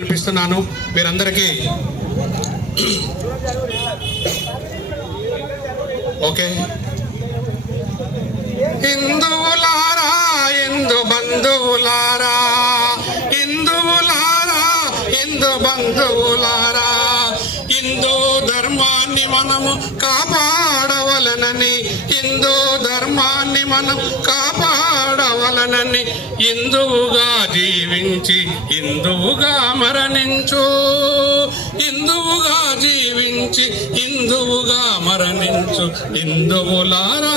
వినిపిస్తున్నాను మీరందరికీ. ఓకే. హిందువులారా, హిందూ బంధువులారా, హిందువులారా, హిందూ బంధువులారా, హిందూ ధర్మాన్ని మనము కాపాడవలనని, హిందూ ధర్మాన్ని మనం కాపాడవలనని, హిందువుగా జీవించి హిందువుగా మరణించు, హిందువుగా జీవించి హిందువుగా మరణించు. హిందువులారా,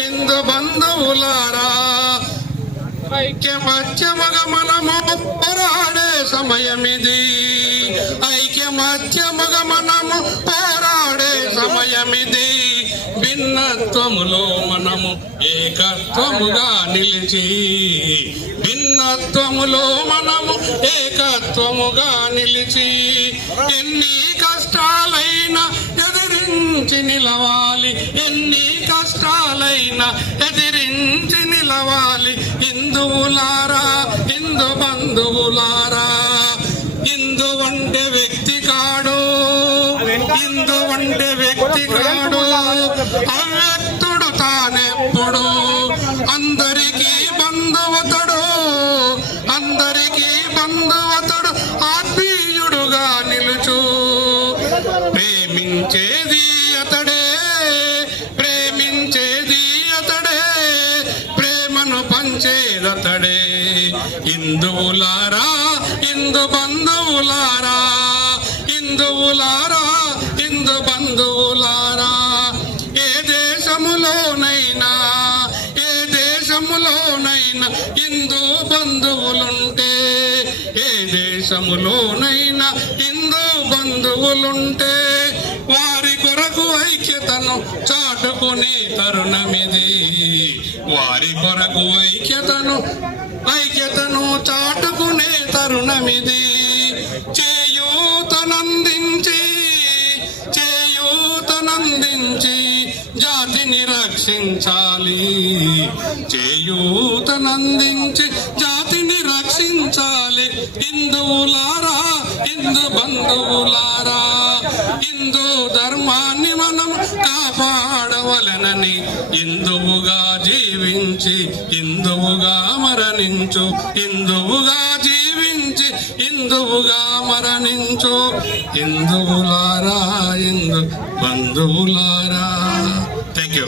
హిందూ బంధువులారా, ఐక్యమత్యముగా మనము పోరాడే సమయమిది, ఐక్యమత్యముగా మనము పోరాడే సమయమిది. భిన్నత్వములో మనము ఏకత్వముగా నిలిచి, భిన్నత్వములో మనము ఏకత్వముగా నిలిచి, ఎన్ని కష్టాలైనా ఎదిరించి నిలవాలి, ఎన్ని కష్టాలైనా ఎదిరించి నిలవాలి. హిందువులారా, హిందూ బంధువులారా, హిందూ అంటే వ్యక్తి కాడు, హిందూ అంటే వ్యక్తి కాడు, అవ్యక్తుడు తానెప్పుడు అందరికీ బంధువతడు, అందరికీ బంధువతడు, ఆత్మీయుడుగా నిలుచు. ప్రేమించేది అతడే, ప్రేమించేది అతడే, ప్రేమను పంచేదతడే. హిందువులారా, హిందూ బంధువులారా, హిందువులారా, హిందూ బంధువులారా, ఏ దేశములోనైనా, ఏ దేశములోనైనా హిందూ బంధువులుంటే, ఏ దేశములోనైనా హిందూ బంధువులుంటే, వారి కొరకు ఐక్యతను చాటుకునే తరుణమిది, వారి కొరకు ఐక్యతను చాటుకునే తరుణమిది. చేయూతనందించి, చేయూతనందించి జాతిని రక్షించాలి, చేయూతనందించి జాతిని రక్షించాలి. హిందువులారా, హిందూ బంధువులారా, హిందూ ధర్మాన్ని మనం కాపాడవలనని, హిందువుగా జీవించి హిందువుగా మరణించు, హిందువుగా జీవించి హిందువుగా మరణించు. హిందువులారా, హిందూ బంధువులారా. Thank you.